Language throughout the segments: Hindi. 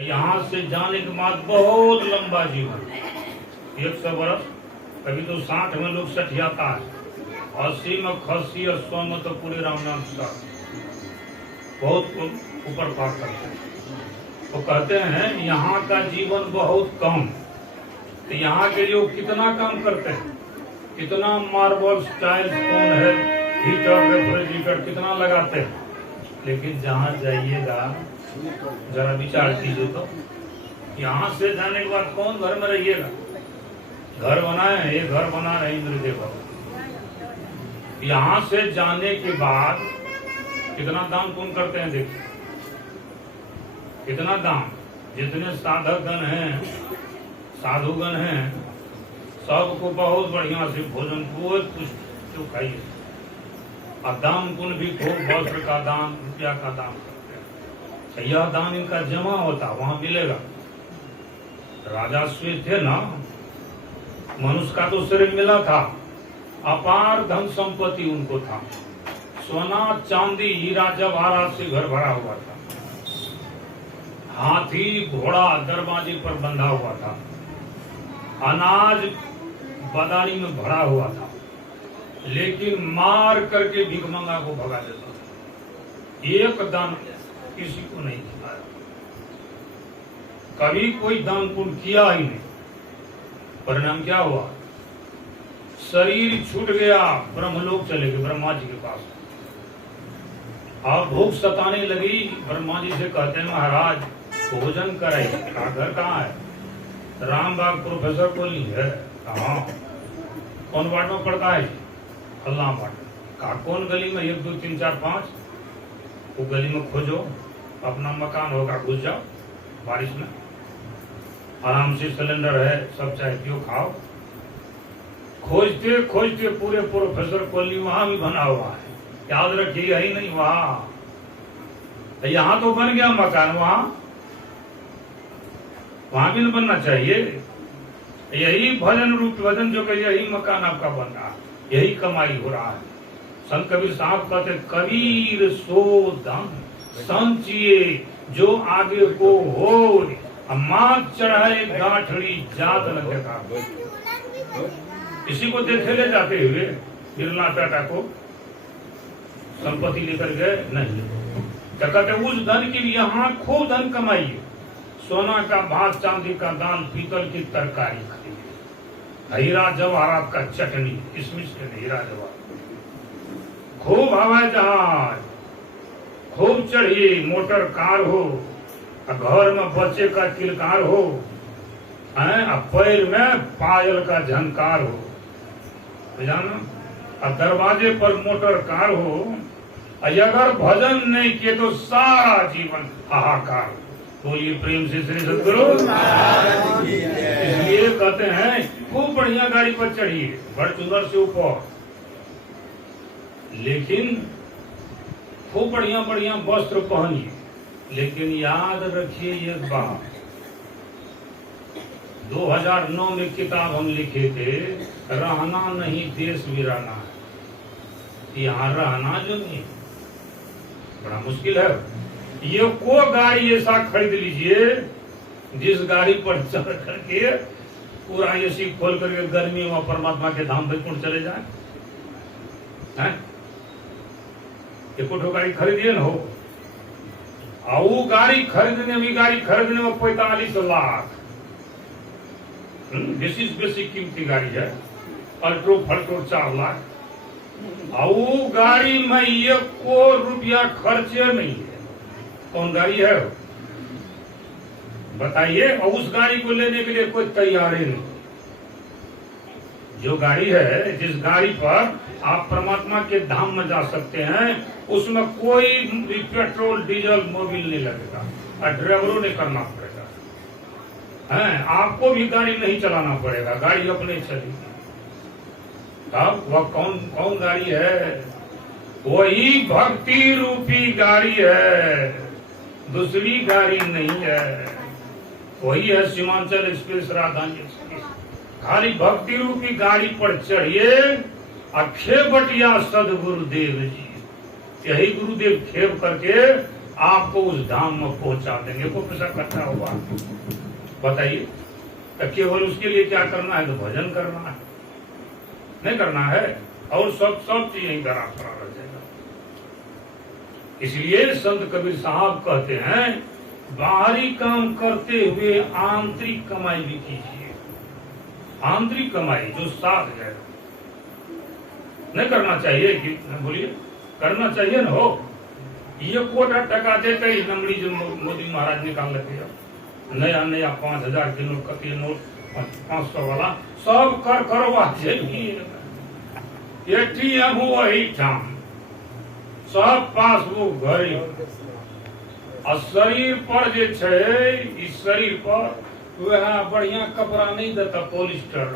यहाँ से जाने के बाद बहुत लंबा जीवन, 100 वर्ष, कभी तो 60 में लोग सठियाता है, 80 में खस्सी और 100 में तो पूरे रामनाथ साहब बहुत ऊपर पार करते हैं। तो कहते हैं यहाँ का जीवन बहुत कम, तो यहाँ के लोग कितना काम करते हैं, कितना मार्बल टाइल्स कौन है, हीटर रेफ्रिजरेटर कितना लगाते हैं, लेकिन जहाँ जाइएगा जरा विचार कीजिए तो यहाँ से जाने के बाद कौन घर में रहिएगा। घर बनाए, ये घर बना रहे इंद्रदेव। यहाँ से जाने के बाद कितना दान पुण्य करते हैं, देखिए कितना दान। जितने साधकगण हैं, साधुगण हैं, सबको बहुत बढ़िया से भोजन कुछ जो खाइए, और दान पुण्य भी खूब, वस्त्र का दान, रुपया का दान करते हैं। यह दान इनका जमा होता, वहां मिलेगा। राजा श्वेत थे ना, मनुष्य का तो शरीर मिला था, अपार धन संपत्ति उनको था, सोना चांदी हीरा जवाहरात से घर भरा हुआ था, हाथी घोड़ा दरवाजे पर बंधा हुआ था, अनाज बदानी में भरा हुआ था, लेकिन मार करके भिखमंगा को भगा देता था। एक दान किसी को नहीं खिलाया, कभी कोई दान पुण्य किया ही नहीं। परिणाम क्या हुआ, शरीर छूट गया, ब्रह्मलोक चले गए ब्रह्मा जी के पास। अब भूख सताने लगी, ब्रह्मा जी से कहते हैं महाराज भोजन कराइए। घर कहाँ है, रामबाग प्रोफेसर कॉलोनी है। कहाँ, कौन वार्ड में पड़ता है, अल्लाह वार्ड। कहा कौन गली में, 1 2 3 4 5, वो गली में खोजो, अपना मकान होगा, घुस जाओ, बारिश में आराम से सिलेंडर है, सब चाय पियो खाओ। खोजते खोजते पूरे प्रोफेसर कॉलोनी वहां भी बना हुआ है, याद रखिए, यही नहीं वहां। यहाँ तो बन गया मकान, वहां भी बनना चाहिए। यही भजन रूप भजन जो कही, यही मकान आपका बन रहा है, यही कमाई हो रहा है। संत कबीर साहब कहते, कबीर सो धन संचिए जो आगे को हो, मात चढ़ाए गाठड़ी जात न देखा। इसी को देखे ले जाते हुए बिरला टाटा को संपत्ति लेकर गए नहीं, क्या कहते उस धन के लिए यहाँ खूब धन कमाइए, सोना का भात, चांदी का दान, पीतल की तरकारी खाइए, हीरा जवाहरात का चटनी, किशमिश के हीरा जवाहरात, खूब हवाई जहाज, खूब चढ़िए, मोटर कार हो, घर में बच्चे का किलकार हो, पैर में पायल का झनकार हो, जाना, दरवाजे पर मोटर कार हो, अगर भजन नहीं किए तो सारा जीवन हाहाकार। बोलिए प्रेम से श्री सद्गुरु। इसलिए कहते हैं खूब बढ़िया गाड़ी पर चढ़िए, फॉर्च्यूनर से ऊपर, लेकिन खूब बढ़िया बढ़िया वस्त्र पहनिए, लेकिन याद रखिए ये बात, 2009 में किताब हम लिखे थे, रहना नहीं देश वीराना है। यहाँ रहना जो नहीं बड़ा मुश्किल है। ये को गाड़ी ऐसा खरीद लीजिए जिस गाड़ी पर चढ़ करके पूरा एसी खोल करके गर्मी में परमात्मा के धाम वैकुंठ चले जाए, हैं? एक गाड़ी खरीदिए ना हो, और वो गाड़ी खरीदने में 45 लाख, बेसी कीमती गाड़ी है, अल्ट्रो फल्ट्रो 4 लाख, और वो गाड़ी में 1 रुपया खर्चे नहीं है। कौन गाड़ी है बताइए, और उस गाड़ी को लेने के लिए कोई तैयार ही नहीं। जो गाड़ी है, जिस गाड़ी पर आप परमात्मा के धाम में जा सकते हैं, उसमें कोई पेट्रोल डीजल मोबिल नहीं लगेगा, और ड्राइवरों ने करना पड़ेगा, हैं? आपको भी गाड़ी नहीं चलाना पड़ेगा, गाड़ी अपने चलेगी। अब वह कौन गाड़ी है, वही भक्ति रूपी गाड़ी है, दूसरी गाड़ी नहीं है। वही है सीमांचल एक्सप्रेस, राजधानी एक्सप्रेस। खाली भक्ति रूपी गाड़ी पर चढ़िए, अक्षय बटिया सदगुरुदेव जी, यही गुरुदेव खेव करके आपको उस धाम में पहुंचा देंगे। को पैसा इकट्ठा हुआ, बताइए, तो केवल उसके लिए क्या करना है? तो भजन करना है, नहीं करना है, और सब चीज यही करा रह जाएगा। इसलिए संत कबीर साहब कहते हैं, बाहरी काम करते हुए आंतरिक कमाई भी कीजिए। आंतरिक कमाई जो साथ जाएगा, नहीं करना चाहिए कि बोलिए, करना चाहिए ना। हो ये कोटा टका देते ही नमड़ी जो मोदी महाराज निकाल लेते हैं, नया नया 5000 के नोट, कति नोट 500 वाला सब कर करवा एटीएम वही ठाम, सब पासबुक घरी। और शरीर पर जे छे, इस शरीर पर वह बढ़िया कपड़ा नहीं देता, पॉलिस्टर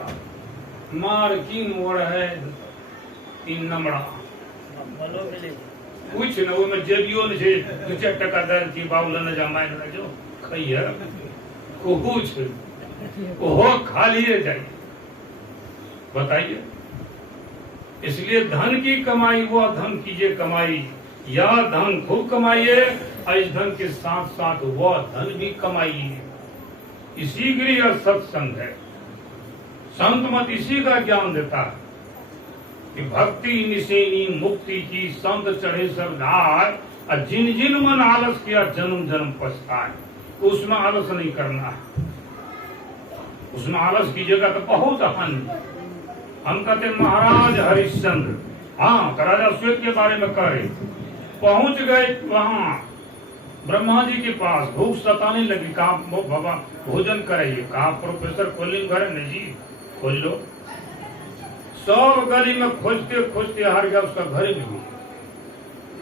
मार्किन ओढ़ है इन नमड़ा कुछ न वो में जेबियो न छे, 2-4 टका दर की बाबू न जा मार न जो खइया को कुछ वो खाली रह जाए, बताइए। इसलिए धन की कमाई, वो धन कीजिए कमाई, या धन खूब कमाइए, और इस धन के साथ साथ वह धन भी कमाइए। इसी के लिए सत्संग है। संत मत इसी का ज्ञान देता है कि भक्ति निसेनी मुक्ति की संत चढ़े सरदार, और जिन जिन मन आलस किया जन्म जन्म पछताए। उसमें आलस नहीं करना है, उसमें आलस कीजिएगा तो बहुत हानि। हम कहते महाराज हरिश्चंद्र, हाँ, राजा श्वेत के बारे में कह रहे, पहुंच गए वहां ब्रह्मा जी के पास, भूख सताने लगी, कहा बाबा भोजन कराइए, कहा प्रोफेसर कोलिंग घर नहीं जी, खोज लो। सब गली में खोजते खोजते हार गया, उसका घर भी हुआ।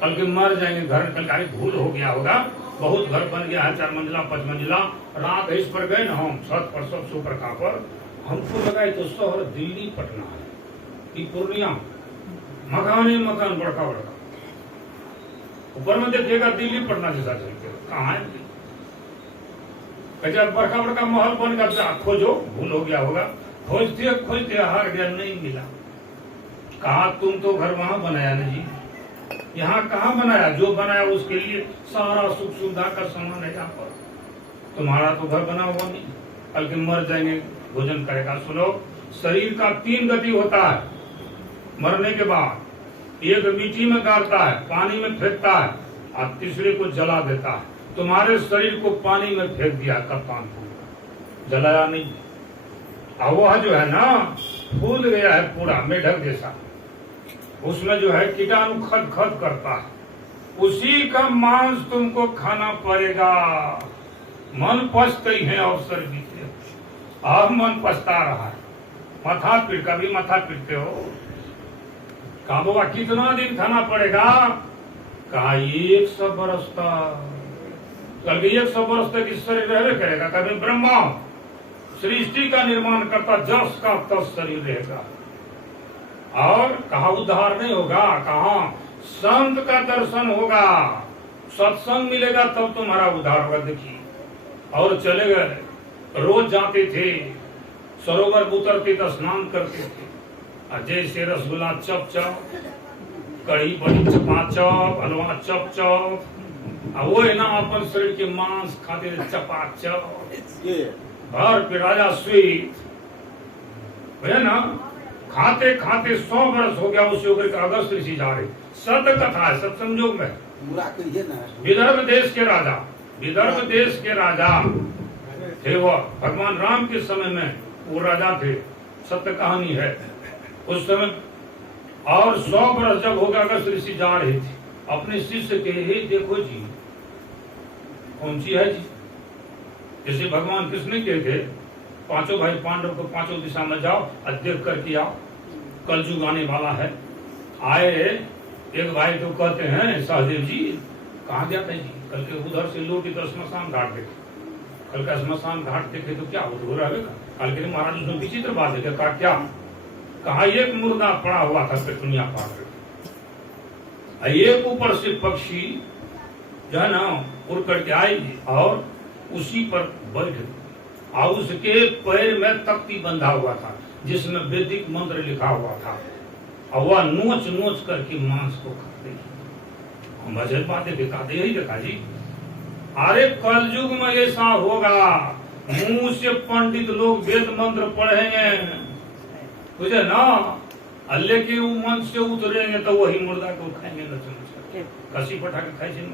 कल के मर जाएंगे, घर कल भूल हो गया होगा, बहुत घर बन गया है, 4 मंजिला 5 मंजिला। रात इस पर गए ना हम, छत पर सब सुपर का पर, हमको लगा तो शहर दिल्ली पटना है कि पूर्णिया, मकान ही मकान बड़का बड़का, ऊपर में देखिएगा दिल्ली पटना जैसा चलते, कहाँ है? बड़का बड़का महल बन गया, खोजो, भूल हो गया होगा। खोजते खोजते हार गया, नहीं मिला। कहा तुम तो घर वहां बनाया नहीं, यहाँ कहाँ बनाया? जो बनाया उसके लिए सारा सुख सुविधा का सामान है यहाँ पर, तुम्हारा तो घर बना हुआ नहीं। कल के मर जाएंगे, भोजन करेगा। सुनो, शरीर का 3 गति होता है मरने के बाद। एक मिट्टी में गाड़ता है, पानी में फेंकता है, और तीसरे को जला देता है। तुम्हारे शरीर को पानी में फेंक दिया कप्तान को, जलाया नहीं। और वह जो है ना, फूल गया है पूरा मेढक जैसा, उसमें जो है कीटाणु खद खद करता है, उसी का मांस तुमको खाना पड़ेगा। मन पछते है अवसर बीते, अब मन पछता रहा है। माथा पीट, कभी माथा पीटते हो? कहा बाबा कितना दिन खाना पड़ेगा? कहा 100 बरस तक। कल 100 बरस तक इस शरीर रहने करेगा। कभी ब्रह्मा सृष्टि का निर्माण करता, जस का तस शरीर रहेगा। और कहा उद्धार नहीं होगा, कहा संत का दर्शन होगा, सत्संग मिलेगा, तब तुम्हारा उद्धार होगा। देखिए, और चले गए, रोज जाते थे, सरोवर उतरते थे, स्नान करते थे, जैसे रसगुल्ला चप चप, कढ़ी बड़ी चपाचप, हलवा चप चप, वो है ना अपन शरीर के मांस खाते थे चपाचप। भर पे राजा स्वीट है ना, खाते खाते 100 वर्ष हो गया। उस योग अगस्त ऋषि जा रहे, सत कथा है, सत्संयोग में। विदर्भ देश के राजा, विदर्भ देश के राजा थे, वह भगवान राम के समय में वो राजा थे, सत्य कहानी है उस समय। और 100 वर्ष जब हो गया, अगस्त ऋषि जा रहे थे, अपने शिष्य के, हे देखो जी, कौन सी है जी? जैसे भगवान कृष्ण कहते, 5 भाई पांडव को 5 दिशा में जाओ और देख करके आओ, कलयुग आने वाला है। आए, एक भाई तो कहते हैं, सहदेव जी कहाँ जाते जी? कल के उधर से लौटे तो स्मशान घाट देखे। कल का स्मशान घाट देखे तो क्या हो रहा है? कल के महाराज उसमें विचित्र बात है। कहा क्या? कहा एक मुर्दा पड़ा हुआ था पेटुनिया पार, एक ऊपर से पक्षी जो है ना उड़ करके आई और उसी पर बैठ, और उसके पैर में तख्ती बंधा हुआ था जिसमें वैदिक मंत्र लिखा हुआ था, और वह नोच नोच करके मांस को खाते। हम बातें यही देखा जी। अरे कलयुग में ऐसा होगा, मुंह से पंडित लोग वेद मंत्र पढ़ेंगे, बुझे ना, लेकिन वो मन से उतरेंगे तो वही मुर्दा को खाएंगे न समझ कसी पटा के खाए।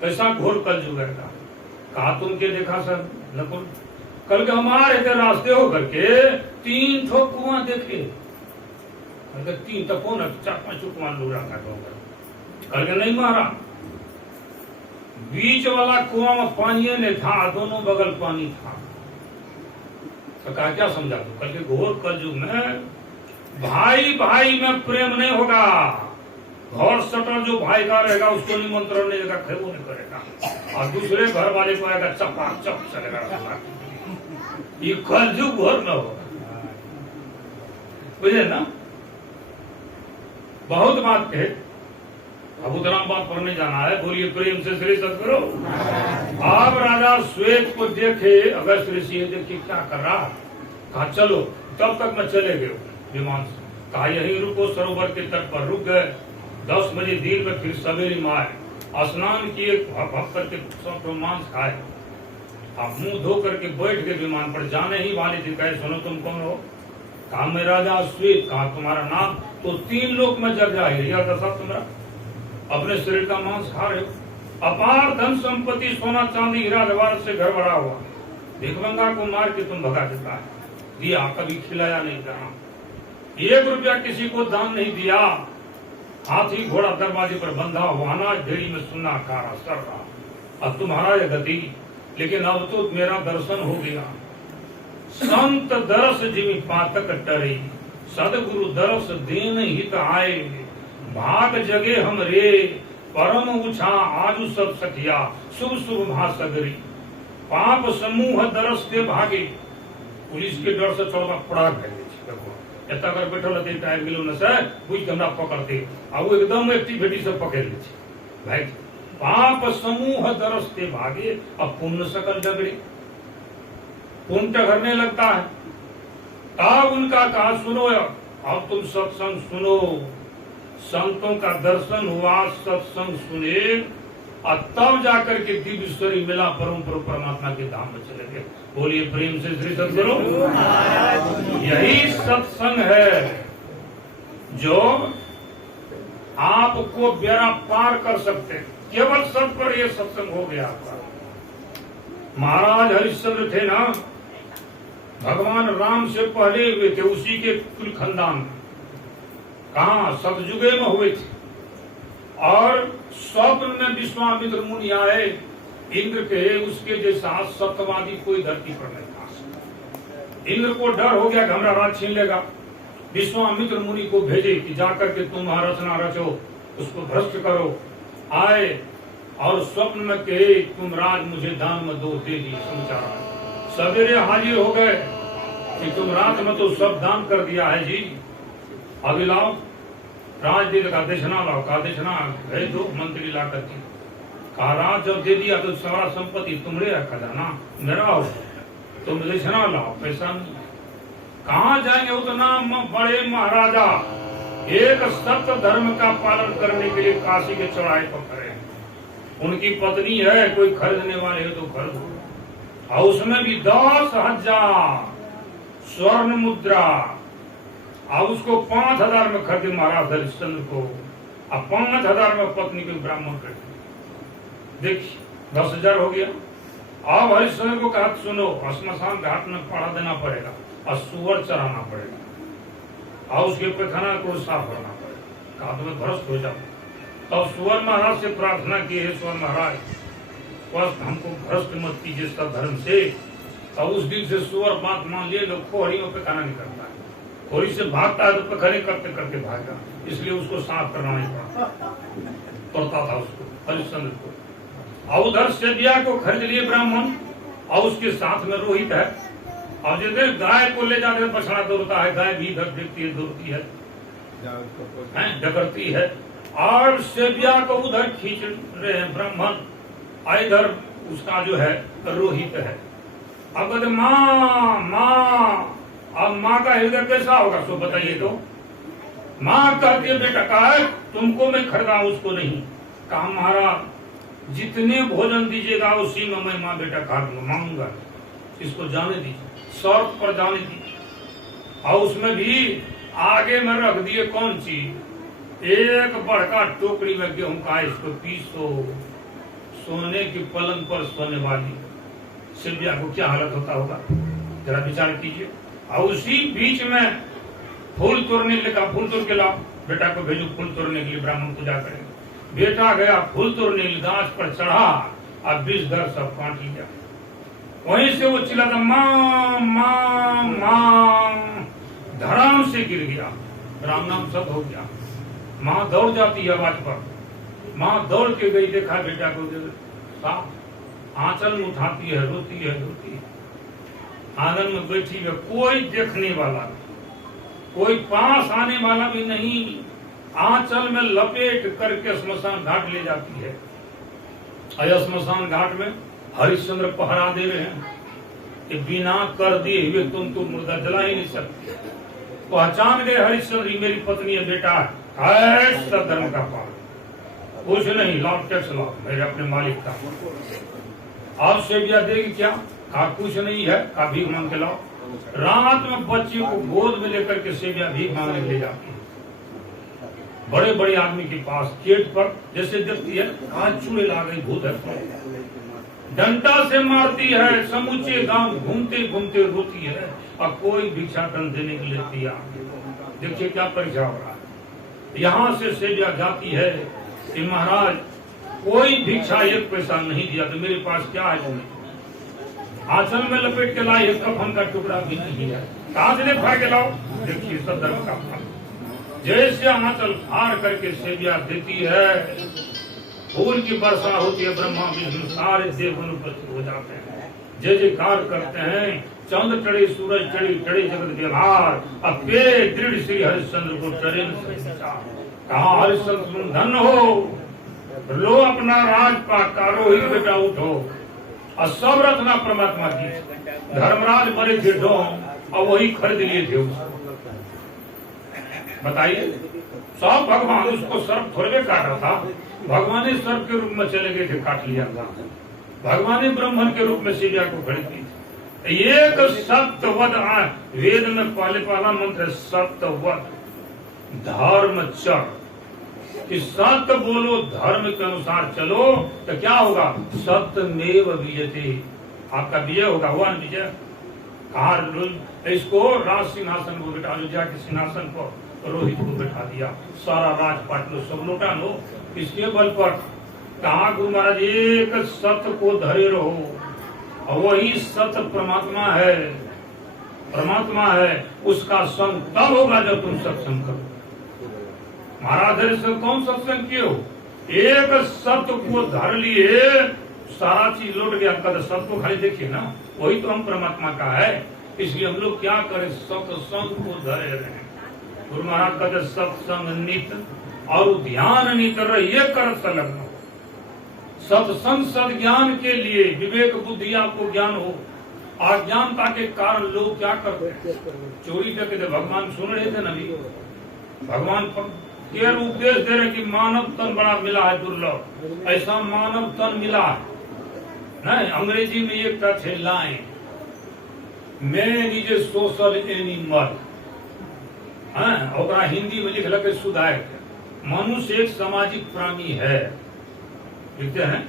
कैसा घोर कलयुग है का। कहा तुम के देखा सर नकुल, कल के हमारे के रास्ते हो करके 3 ठो कुआं देखे, अगर 3 तो कौन 4-5 कुआं लोग रखा कल के नहीं मारा। बीच वाला कुआं में पानी नहीं था, दोनों बगल पानी था। तो कहा क्या समझा तू, कल के घोर कलयुग में भाई भाई में प्रेम नहीं होगा। घर सटर जो भाई का रहेगा उसको निमंत्रण नहीं देगा, खेबो नहीं करेगा, और दूसरे घर वाले को आएगा चपा चप चलेगा। ये कलयुग घोर में होगा, बुझे ना। बहुत बात कहे, अब उतना बात पर नहीं जाना है। बोलिए प्रेम से श्री सतगुरु। अब राजा श्वेत को देखे, अगर श्री सिंह देखिए क्या कर रहा, कहा चलो, तब तक मैं चले गए विमान से। कहा यही रुको, सरोवर के तट पर रुक गए। 10 बजे दिन में फिर सवेरे माए, स्नान किए, भप करके सब मांस खाए, अब मुंह धो करके बैठ गए विमान पर। जाने ही वाले थे, कहे सुनो तुम कौन हो। कहा मैं राजा श्वेत। कहा तुम्हारा नाम, तो 3 लोक में जग जाए, यह दशा तुम्हारा, अपने शरीर का मांस खा रहे हो। अपार धन संपत्ति, सोना चांदी हीरा जवाहर से घर भरा हुआ, भिखमंगा को मार के तुम भगा देता है, दिया कभी खिलाया नहीं कहा, 1 रुपया किसी को दान नहीं दिया, हाथी घोड़ा दरवाजे पर बंधा हुआ, अनाज ढेरी में सुना कारा सर रहा। अब तुम्हारा यह गति, लेकिन अब तो मेरा दर्शन हो गया। संत दरस जिमी पातक टरे, सदगुरु दरस देन हित आए, भाग जगे हम रे परम उछा आजु सब सखिया, शुभ शुभ भासगरी, पाप समूह दरस के भागे। पुलिस के डर से चढ़वा पड़ा गए, एता कर बैठल रहते टाइम मिलो न से बुझ हमरा पकड़ते, आ वो एकदम एक्टिविटी से पकड़ ले भाई। पाप समूह दरस के भागे, अब पुण्य सकल डगड़े, पुण्य टघरने लगता है। तब उनका कहा सुनो, अब तुम सत्संग सुनो, संतों का दर्शन हुआ, सत्संग सुने, और तब जाकर के दिव्यश्वरी मिला, परम परमात्मा के धाम में चले गए। बोलिए प्रेम से श्री सतगुरु। यही सत्संग है जो आपको बेड़ा पार कर सकते, केवल सत पर यह सत्संग हो गया आपका। महाराज हरिश्चंद्र थे ना, भगवान राम से पहले हुए थे, उसी के कुल खानदान में, कहा सतयुगे में हुए थे। और स्वप्न में विश्वामित्र मुनि आए, इंद्र के उसके जैसा सत्यवादी कोई धरती पर नहीं था। इंद्र को डर हो गया कि हमारा राज छीन लेगा। विश्वामित्र मुनि को भेजे कि जाकर के तुम रचना रचो, उसको भ्रष्ट करो। आए और स्वप्न में कहे तुम राज मुझे दान में दो, दे दी समाचार। सवेरे हाजिर हो गए कि तुम रात में तो सब दान कर दिया है जी, अभी लाओ राजदीद का दक्षिणा लाओ। का दक्षिणा भेज दो, मंत्री ला करके। कहा राज जब दे दिया तो सारा संपत्ति तुम्हारे है, खजाना मेरा हो, तुम दक्षिणा लाओ, पैसा नहीं। कहाँ जाएंगे उतना बड़े महाराजा, एक सत्य धर्म का पालन करने के लिए काशी के चौराहे पर खड़े हैं। उनकी पत्नी है, कोई खरीदने वाले है तो खरीदो। और उसमें भी 10,000 स्वर्ण मुद्रा, और उसको 5,000 में खरीदे महाराज हरिश्चंद्र को, और 5,000 में पत्नी को ब्राह्मण कर दिया। देखिए 10,000 हो गया। अब हरिश्चंद्र को कहा सुनो, श्मशान घाट में पढ़ा देना पड़ेगा और सुअर चराना पड़ेगा और उसके पैखाना को साफ करना पड़ेगा। कहा तुम्हें भ्रष्ट हो जाओ। तब सुअर महाराज से प्रार्थना की है, सुअर महाराज बस हमको भ्रष्ट मत कीजिए इसका धर्म से। और उस दिन से सुअर बात मान लिए, लोग खोहरी में पैखाना नहीं करता है, खोहरी से भागता है तो पैखाने करते करते भागा, इसलिए उसको साफ करना नहीं पड़ता था उसको हरिश्चंद्र को। और उधर सेबिया को खरीद लिए ब्राह्मण, और उसके साथ में रोहित है। और जैसे गाय को ले जाकर बछड़ा दौड़ता है, गाय भी इधर देखती है, दौड़ती है, डकरती है, और सेबिया को उधर खींच रहे हैं ब्राह्मण, इधर उसका जो है रोहित है। अब कहते माँ माँ, अब माँ का हृदय कैसा होगा सो बताइए तो। माँ कहती है बेटा का तुमको मैं खरीदा उसको नहीं। कहा महाराज जितने भोजन दीजिएगा उसी में मैं माँ बेटा खा लूंगा, मांगूंगा। इसको जाने दीजिए, शर्त पर जाने दीजिए। और उसमें भी आगे में रख दिए कौन चीज, एक बड़का टोकरी में गेहूं का, इसको पीसो। सोने की पलंग पर सोने वाली सिल्विया को क्या हालत होता होगा, जरा विचार कीजिए। और उसी बीच में फूल तोड़ने के लिए, फूल तोड़ के लाओ, बेटा को भेजो फूल तोड़ने के लिए, ब्राह्मण पूजा करेंगे। बेटा गया फूल तोड़ने के लिए, गाछ पर चढ़ा, अब 20 घर सब काट लिया। वहीं से वो चिल्लाता मां मां मां, धड़ाम से गिर गया, राम नाम सब हो गया। माँ दौड़ जाती है आवाज पर, माँ दौड़ के गई, देखा बेटा को साफ आंचल में उठाती है, रोती है रोती है। आंगन में बैठी है, कोई देखने वाला नहीं, कोई पास आने वाला भी नहीं। आंचल में लपेट करके स्मशान घाट ले जाती है। और स्मशान घाट में हरिश्चंद्र पहरा दे रहे हैं कि बिना कर दिए हुए तुम तो मुर्दा जला ही नहीं सकते। पहचान गए हरिश्चंद्र, मेरी पत्नी है, बेटा है, धर्म का पालन, कुछ नहीं, लाओ टैक्स लाओ, मेरे अपने मालिक का। आप सेविया देगी क्या, कहा कुछ नहीं है, कहा भीख मांग के लाओ। रात में बच्ची को गोद में लेकर के सेविया भीख मांगने ले जाती है। बड़े बड़े आदमी के पास गेट पर जैसे देखती है, आज चूड़े ला गई, भूत है, डंडा से मारती है, समूचे गांव घूमते घूमते रोती है, और कोई भिक्षाटन देने के लिए तैयार। देखिए क्या परीक्षा हो रहा है। यहाँ से सेविया जाती है कि महाराज कोई भिक्षा एक पैसा नहीं दिया, तो मेरे पास क्या है तुम्हें। आंचल में लपेट के लाई, कफन का टुकड़ा भी नहीं है, कहां से फाड़ के लाओ। देखिए सदर्म का फल, जैसे आंचल फाड़ करके सेविया देती है, फूल की वर्षा होती है, ब्रह्मा विष्णु सारे देव उपस्थित हो जाते हैं, जय जयकार करते हैं। चंद्र चढ़े सूरज चढ़ी, चढ़े जगत व्यवहार, अब पे दृढ़ श्री हरिश्चंद्र को चढ़े कहा, हरिश्चंद्र धन हो, लो अपना राजपाट कारो ही बेटा उठो। और सब रत्ना परमात्मा की, धर्मराज बड़े थे और वही खरीद लिए थे उसको। बताइए, सब भगवान उसको सर्प थोड़े काटा था, भगवान ने सर्प के रूप में चले गए थे, काट लिया था। भगवान ने ब्राह्मण के रूप में सीढ़िया को खड़ी की। एक सप्तवद, वेद में पहला मंत्र सप्तवद धर्म चर, कि सत्य बोलो, धर्म के अनुसार चलो, तो क्या होगा, सत्यमेव विजयते, आपका विजय होगा। हुआ न विजय। कहा इसको राज सिंहासन को बिठा, अयोध्या के सिंहासन पर रोहित को बिठा दिया, सारा राजपाट लो, सब लौटा लो। इसके बल पर कहा गुरु महाराज, एक सत्य को धरे रहो, और वही सत्य परमात्मा है, परमात्मा है। उसका संग तब होगा जब तुम सत्संग करो। महाराज से कौन सत्संग किए हो, एक सत्य को धर लिए, सारा चीज लौट गया। कद सत्य को खाली देखिए ना, वही तो हम परमात्मा का है। इसलिए हम लोग क्या करें, सत्संग को धरे रहे। गुरु महाराज कहते सत्संग नित और ध्यान नित रहिए कर संलग्न। सत्संग सद्ज्ञान के लिए, विवेक बुद्धि आपको ज्ञान हो। अज्ञानता के कारण लोग क्या करते हैं, चोरी करके। भगवान सुन रहे थे नबी, भगवान के उपदेश दे रहे कि मानव तन बड़ा मिला है दुर्लभ, ऐसा मानव तन मिला है नहीं। अंग्रेजी में एक टच है line, man is a social animal, और हिंदी में लिख लगे सुधार, मनुष्य एक सामाजिक प्राणी है। लिखते हैं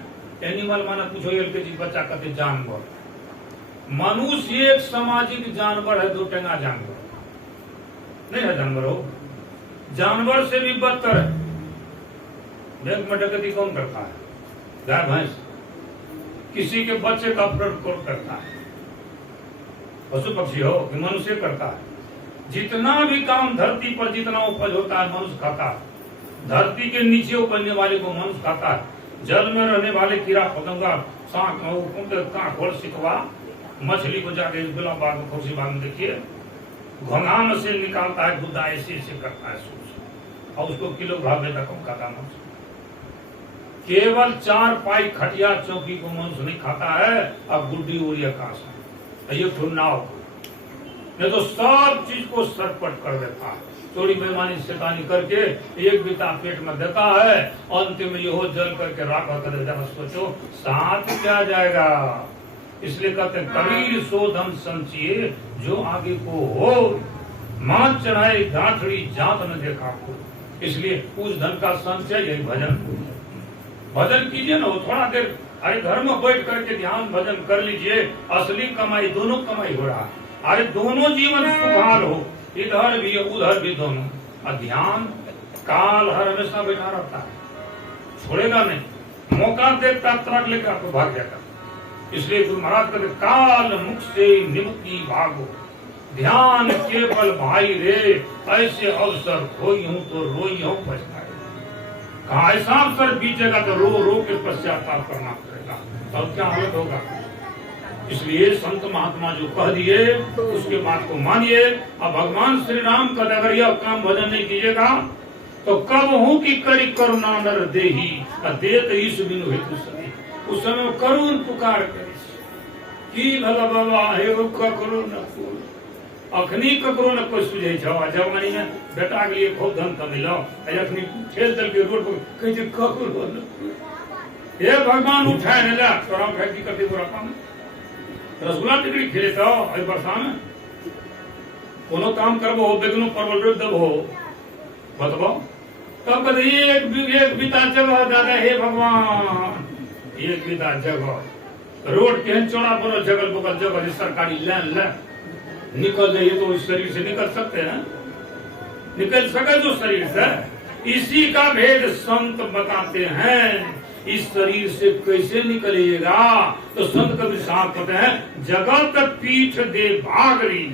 एनिमल माना, पूछो एलकेजी बच्चा कहते जानवर। मनुष्य एक सामाजिक जानवर है, दो टंगा जानवर नहीं है। जानवर हो, जानवर से भी बदतर है। बैंक में डकैती कौन करता है, गाय भैंस। किसी के बच्चे का अपहरण कौन करता है, पशु पक्षी हो कि मनुष्य करता है। जितना भी काम धरती पर जितना उपज होता है मनुष्य खाता है। धरती के नीचे उपजने वाले को मनुष्य खाता है। जल में रहने वाले कीड़ा पतंगा, सांप, सिकवा, मछली को जाके गुलाब बाग में, खुर्सी बाग में देखिए, घोंघाम से निकालता है गुद्दा, ऐसे ऐसे करता है सूच, और उसको किलो भाव में रकम खाता मनुष्य। केवल 4 पाई खटिया चौकी को मनुष्य नहीं खाता है, अब गुड्डी उड़ी आकाश है, ये नाव नहीं तो सब चीज को सरपट कर देता है। चोरी बेईमानी शैतानी करके एक बीता पेट में देता है, अंतिम यहो जल करके राखा करे। जरा सोचो साथ क्या जाएगा। इसलिए कहते हैं कबीर सो धन संचिए जो आगे को हो, मां चढ़ाए गांठड़ी जात न देखा को। इसलिए उस धन का संचय यही भजन कीजिए ना। वो थोड़ा देर अरे घर में बैठ करके ध्यान भजन कर लीजिए। असली कमाई दोनों कमाई हो रहा है। अरे दोनों जीवन सुखाल हो, इधर भी उधर भी दोनों। और ध्यान काल हर हमेशा बैठा रहता है, छोड़ेगा नहीं। मौका देखता तराक लेकर आपको भाग जाएगा। इसलिए गुरु महाराज कहते काल मुख से निमुक्ति भागो, ध्यान केवल भाई रे, ऐसे अवसर खोई हूं तो रोई हूं पछताए। कहा ऐसा अवसर बीतेगा तो रो रो के पश्चाताप करना पड़ेगा, तब क्या हालत होगा। इसलिए संत महात्मा जो कह दिए उसके बात को मानिए। अब भगवान श्री राम का अगर यह काम भजन नहीं कीजिएगा तो कब हूं कि करी करुणा नर देही देत ईश बिनु हेतु सदी। उस समय करुण पुकार करे कि भला बाबा हे करो न फूल अखनी ककरो न कोई सुझे छवा। जवानी में बेटा के लिए खूब धन तो मिलो, अखनी ठेल दल के रोड पर कहीं जे ककरो न हे भगवान उठाए न ला तोरा फैक्ट्री करते पूरा काम रसगुल्ला टिकड़ी खेले तो अरे बरसा में कोनो काम करबो बेगनो परवल रोप देबो बतबो तब कद एक बीता जगह दादा हे भगवान एक बीता जगह रोड केहन चौड़ा बनो जगल बगल जगह सरकारी लाइन ले निकल जाइए तो इस शरीर से निकल सकते हैं, निकल सके जो शरीर से। इसी का भेद संत बताते हैं। इस शरीर से कैसे निकलिएगा तो संत कबीर साहब कहते हैं जगत पीठ दे भागरी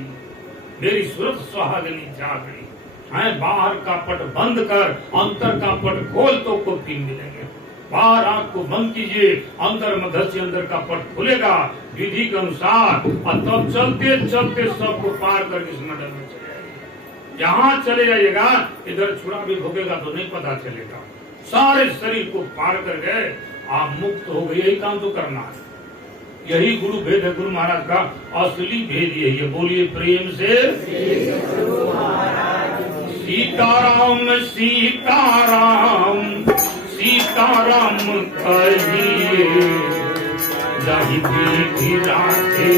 मेरी सूरत सुहागनी जागरी है। बाहर का पट बंद कर अंतर का पट खोल तो को तीन मिलेंगे। बाहर आंख को बंद कीजिए, अंदर मध्य से अंदर का पट खुलेगा विधि के अनुसार, और तब चलते चलते सबको पार करके इस मंडल में चले जाइए। जहाँ चले जाइएगा इधर छुरा भी भोगेगा तो नहीं पता चलेगा। सारे शरीर को पार कर गए, आप मुक्त हो गए। यही काम तो करना है, यही गुरु भेद है। गुरु महाराज का असली भेद यही है। बोलिए प्रेम से सीताराम सीताराम सीताराम कहिए जाहि पीठी राखे